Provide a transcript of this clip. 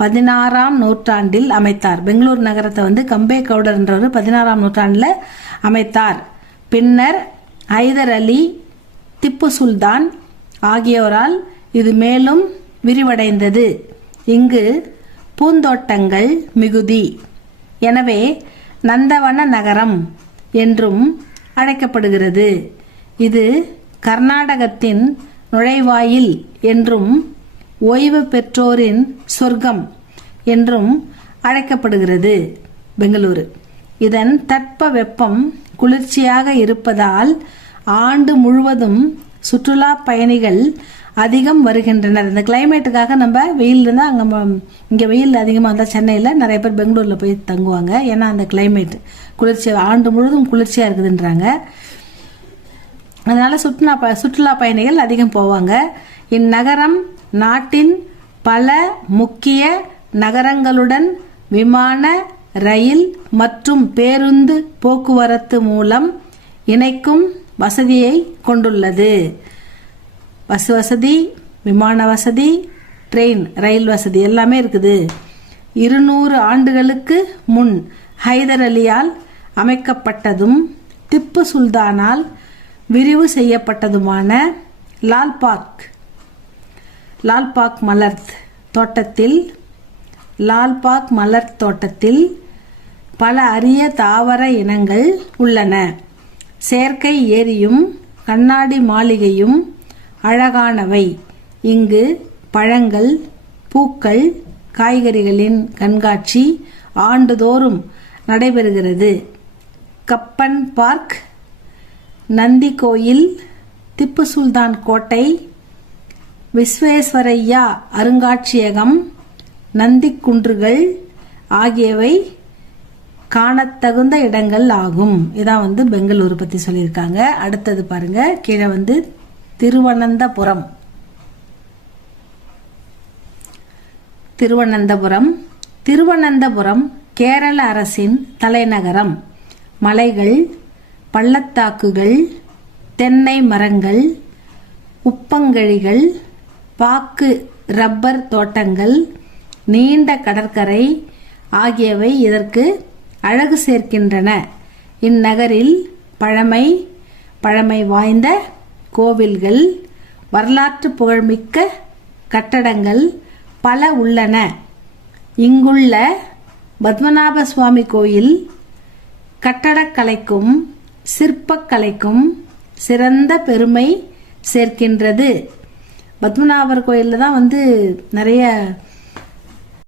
16ஆம் நூற்றாண்டில் அமைத்தார். பெங்களூர் நகரத்தை வந்து கம்பேகவுடர்ன்றவர் 16ஆம் நூற்றாண்டில் அமைத்தார். பின்னர் ஹைதர் அலி, திப்பு சுல்தான் ஆகியோரால் இது மேலும் விரிவடைந்தது. இங்கு பூந்தோட்டங்கள் மிகுதி. எனவே நந்தவன நகரம் என்றும் அழைக்கப்படுகிறது. இது கர்நாடகத்தின் நுழைவாயில் என்றும் ஓய்வு பெற்றோரின் சொர்க்கம் என்றும் அழைக்கப்படுகிறது. பெங்களூரு இதன் தட்ப வெப்பம் குளிர்ச்சியாக இருப்பதால் ஆண்டு முழுவதும் சுற்றுலா பயணிகள் அதிகம் வருகின்றனர். இந்த கிளைமேட்டுக்காக நம்ம வெயில் இருந்தால் அங்கே இங்கே வெயில் அதிகமாக இருந்தால் சென்னையில் நிறைய பேர் பெங்களூரில் போய் தங்குவாங்க. ஏன்னா அந்த கிளைமேட் குளிர்ச்சி ஆண்டு முழுவதும் குளிர்ச்சியாக இருக்குதுன்றாங்க. அதனால் சுற்றுலா பயணிகள் அதிகம் போவாங்க. இந்நகரம் நாட்டின் பல முக்கிய நகரங்களுடன் விமான, ரயில் மற்றும் பேருந்து போக்குவரத்து மூலம் இணைக்கும் வசதியை கொண்டுள்ளது. பஸ் வசதி, விமான வசதி, ட்ரெயின், ரயில் வசதி எல்லாமே இருக்குது. 200 ஆண்டுகளுக்கு முன் ஹைதர் அலியால் அமைக்கப்பட்டதும் திப்பு சுல்தானால் விரிவு செய்யப்பட்டதுமான லால்பாக் மலர் தோட்டத்தில் பல அரிய தாவர இனங்கள் உள்ளன. செயற்கை ஏரியும் கண்ணாடி மாளிகையும் அழகானவை. இங்கு பழங்கள், பூக்கள், காய்கறிகளின் கண்காட்சி ஆண்டுதோறும் நடைபெறுகிறது. கப்பன் பார்க், நந்தி கோயில், திப்பு சுல்தான் கோட்டை, விஸ்வேஸ்வரையா அருங்காட்சியகம், நந்தி குன்றுகள் ஆகியவை காணத்தகுந்த இடங்கள் ஆகும். இதான் வந்து பெங்களூரு பற்றி சொல்லியிருக்காங்க. அடுத்தது பாருங்க, கீழே வந்து திருவனந்தபுரம் கேரள அரசின் தலைநகரம். மலைகள், பள்ளத்தாக்குகள், தென்னை மரங்கள், உப்பங்கழிகள், பாக்கு ரப்பர் தோட்டங்கள், நீண்ட கடற்கரை ஆகியவை இதற்கு அழகு சேர்க்கின்றன. இந்நகரில் பழமை வாய்ந்த கோவில்கள், வரலாற்று புகழ்மிக்க கட்டடங்கள் பல உள்ளன. இங்குள்ள பத்மநாப சுவாமி கோயில் கட்டடக்கலைக்கும் சிற்பக்கலைக்கும் சிறந்த பெருமை சேர்க்கின்றது. பத்மநாபர் கோயிலில் தான் வந்து நிறைய